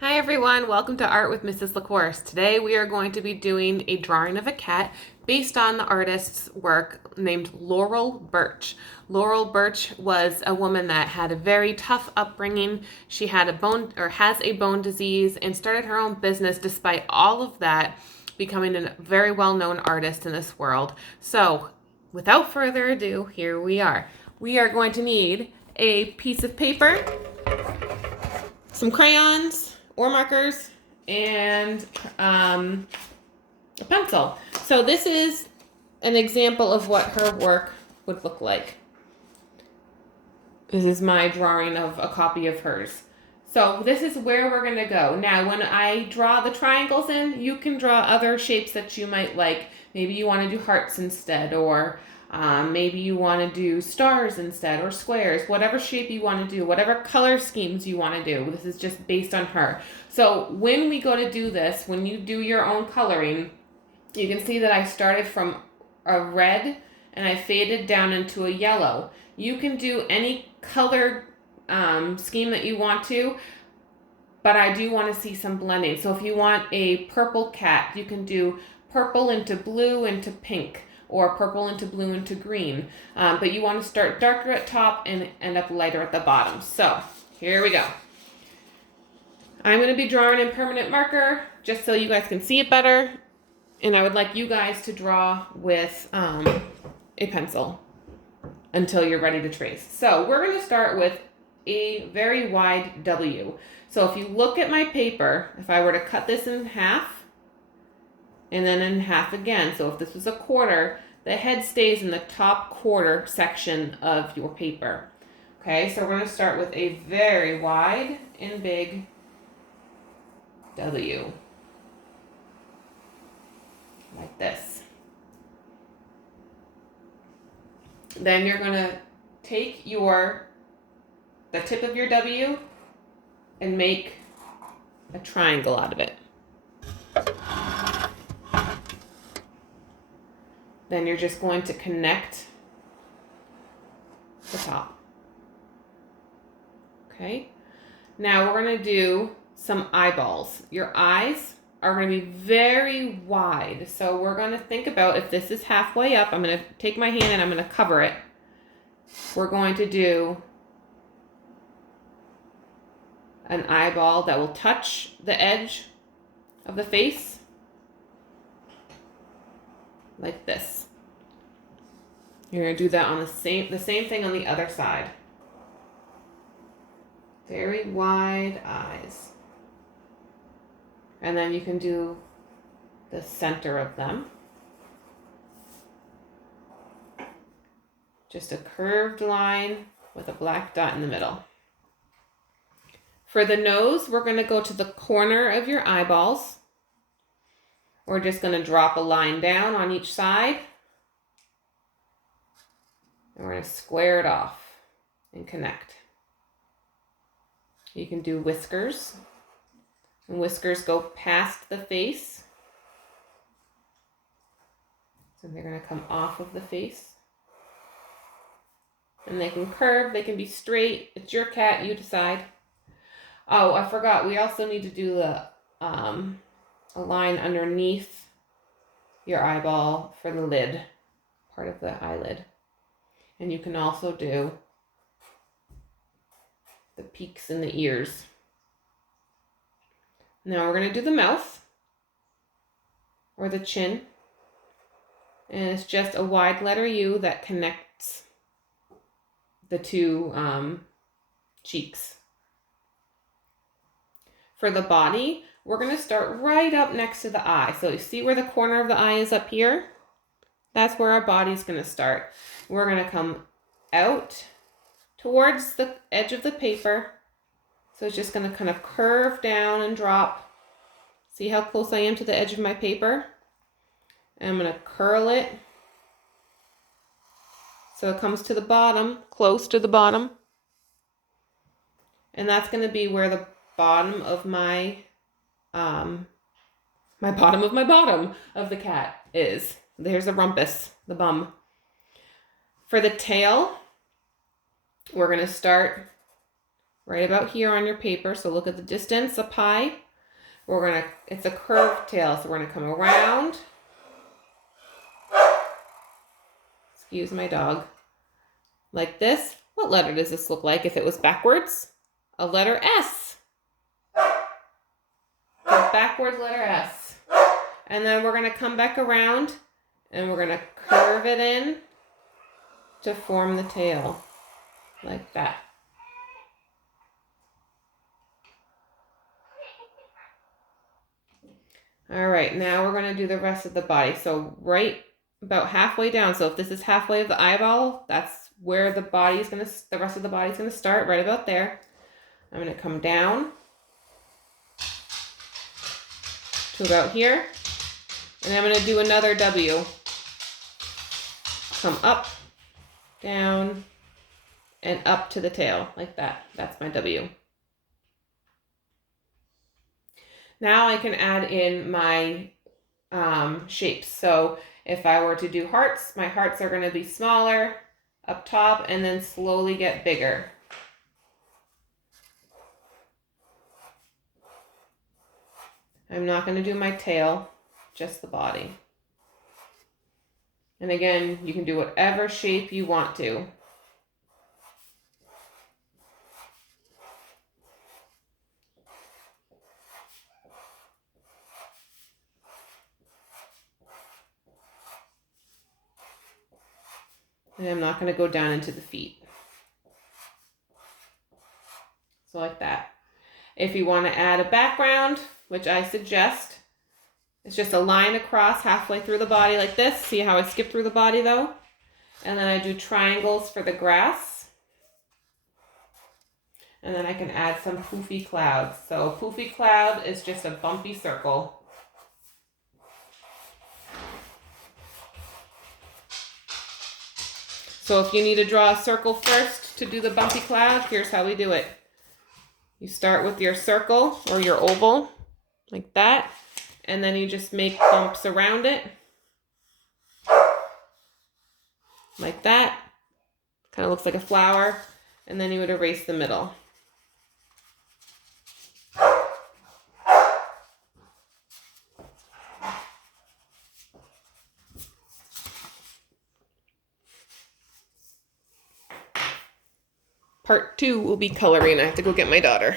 Hi everyone, welcome to Art with Mrs. LaCourse. Today we are going to be doing a drawing of a cat based on the artist's work named Laurel Burch. Laurel Burch was a woman that had a very tough upbringing. She had has a bone disease and started her own business despite all of that, becoming a very well-known artist in this world. So, without further ado, here we are. We are going to need a piece of paper, some crayons or markers, and a pencil. So this is an example of what her work would look like. This is my drawing of a copy of hers. So this is where we're going to go. Now, when I draw the triangles in, you can draw other shapes that you might like. Maybe you want to do hearts instead, or maybe you want to do stars instead, or squares, whatever shape you want to do, whatever color schemes you want to do. This is just based on her. So when we go to do this, when you do your own coloring, you can see that I started from a red and I faded down into a yellow. You can do any color scheme that you want to, but I do want to see some blending. So if you want a purple cat, you can do purple into blue into pink, or purple into blue into green. But you want to start darker at top and end up lighter at the bottom. So here we go. I'm going to be drawing in permanent marker just so you guys can see it better. And I would like you guys to draw with a pencil until you're ready to trace. So we're going to start with a very wide W. So if you look at my paper, if I were to cut this in half and then in half again, so if this was a quarter, the head stays in the top quarter section of your paper. Okay, so we're going to start with a very wide and big W. Like this. Then you're going to take the tip of your W and make a triangle out of it. Then you're just going to connect the top. Okay? Now we're going to do some eyeballs. Your eyes are going to be very wide. So we're going to think about, if this is halfway up, I'm going to take my hand and I'm going to cover it. We're going to do an eyeball that will touch the edge of the face, like this. You're going to do that on the same thing on the other side. Very wide eyes. And then you can do the center of them. Just a curved line with a black dot in the middle. For the nose, we're going to go to the corner of your eyeballs. We're just going to drop a line down on each side. And we're going to square it off and connect. You can do whiskers. And whiskers go past the face. So they're going to come off of the face. And they can curve, they can be straight. It's your cat, you decide. Oh, I forgot. We also need to do a line underneath your eyeball for the lid, part of the eyelid. And you can also do the peaks in the ears. Now we're going to do the mouth or the chin. And it's just a wide letter U that connects the two cheeks. For the body, we're going to start right up next to the eye. So you see where the corner of the eye is up here? That's where our body's going to start. We're going to come out towards the edge of the paper. So it's just going to kind of curve down and drop. See how close I am to the edge of my paper? And I'm going to curl it so it comes to the bottom, close to the bottom. And that's going to be where the bottom of my bottom of the cat is. There's the rumpus, the bum. For the tail, we're going to start right about here on your paper. So look at the distance up high. It's a curved tail, so we're gonna come around. Excuse my dog. Like this. What letter does this look like if it was backwards? A letter S. The backward letter S. And then we're gonna come back around and we're gonna curve it in to form the tail. Like that. All right, now we're gonna do the rest of the body. So right about halfway down. So if this is halfway of the eyeball, that's where the rest of the body's gonna start, right about there. I'm gonna come down to about here, and I'm gonna do another W. Come up, down, and up to the tail, like that. That's my W. Now I can add in my shapes. So if I were to do hearts, my hearts are going to be smaller up top and then slowly get bigger. I'm not going to do my tail, just the body. And again, you can do whatever shape you want to. And I'm not going to go down into the feet. So like that. If you want to add a background, which I suggest, it's just a line across halfway through the body like this. See how I skip through the body though? And then I do triangles for the grass. And then I can add some poofy clouds. So a poofy cloud is just a bumpy circle. So if you need to draw a circle first to do the bumpy cloud, here's how we do it. You start with your circle or your oval, like that, and then you just make bumps around it, like that. Kind of looks like a flower, and then you would erase the middle. Part 2 will be coloring. I have to go get my daughter.